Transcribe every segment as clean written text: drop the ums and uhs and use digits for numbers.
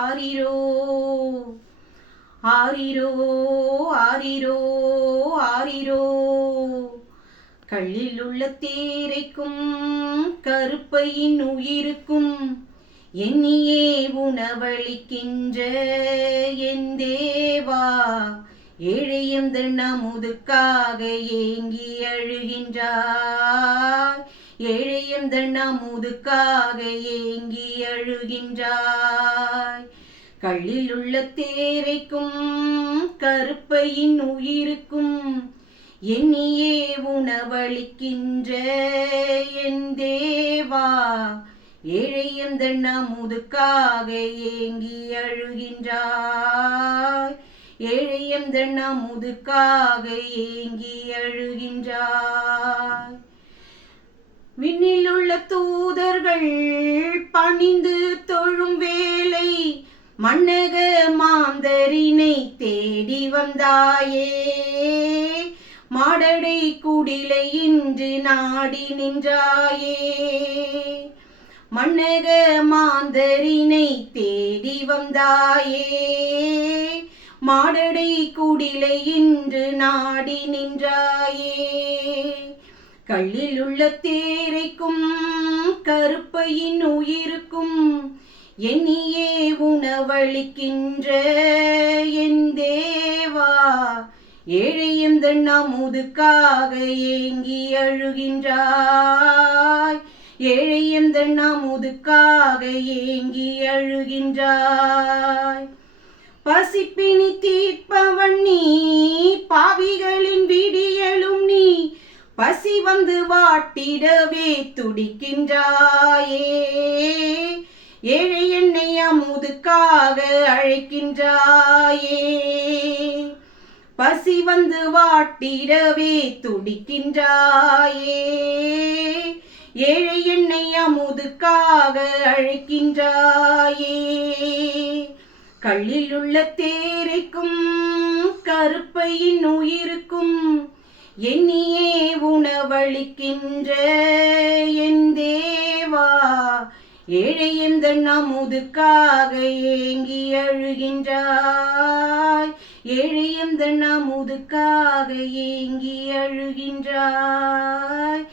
ஆரிரோ ஆரிரோ ஆரிரோ ஆரிரோ. கல்லில் உள்ள தேரைக்கும் கருப்பையின் உயிருக்கும் எண்ணியே உணவளிக்கின்ற என் தேவா, ஏழையும் தண்ணமுதுக்காக ஏங்கி அழுகின்றார், ஏழையும் தண்ணமுதுக்காக ஏங்கி அழுகின்றார். கல்லில் உள்ள தேரைக்கும் கருப்பையின் உயிருக்கும் எண்ணியே உணவளிக்கின்ற என் தேவா, ஏழையும் தண்ணமுதுக்காக ஏங்கி அழுகின்றாய், ஏழையும் தண்ணமுதுக்காக ஏங்கி அழுகின்றாய். விண்ணில் உள்ள தூதர்கள் பணிந்து தொழும் வேளை மன்னக மாந்தரினை தேடி வந்தாயே, மாடடை குடிலை இன்று நாடி நின்றாயே. மன்னக மாந்தரினை தேடி வந்தாயே, மாடடை குடிலை இன்று நாடி நின்றாயே. கல்லில் உள்ள தேரைக்கும் கருப்பையின் உயிருக்கும் எண்ணியே உணவளிக்கின்ற என் தேவா, ஏழையும் தண்ணமுதுக்காக ஏங்கி அழுகின்றாய், ஏழையும் தண்ணமுதுக்காக ஏங்கி அழுகின்றாய். பசிப்பினி தீர்ப்பவன் நீ, பாவிகளின் விடியலும் நீ, பசி வந்து வாட்டிடவே துடிக்கின்றாயே, ஏழை என்னை அமுதுக்காக அழைக்கின்றாயே. பசி வந்து வாட்டிடவே துடிக்கின்றாயே, ஏழை என்னை அமுதுக்காக அழைக்கின்றாயே. கல்லில் உள்ள தேரைக்கும் கருப்பையின் உயிருக்கும் எண்ணியே உணவளிக்கின்ற என் தேவா, ஏழையும் தண்ணமுதுக்காக ஏங்கி அழுகின்றாய், ஏழையும் தண்ணமுதுக்காக ஏங்கி அழுகின்றாய்,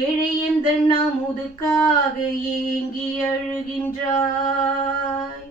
ஏழையும் தண்ணமுதுக்காக ஏங்கி அழுகின்றாய்.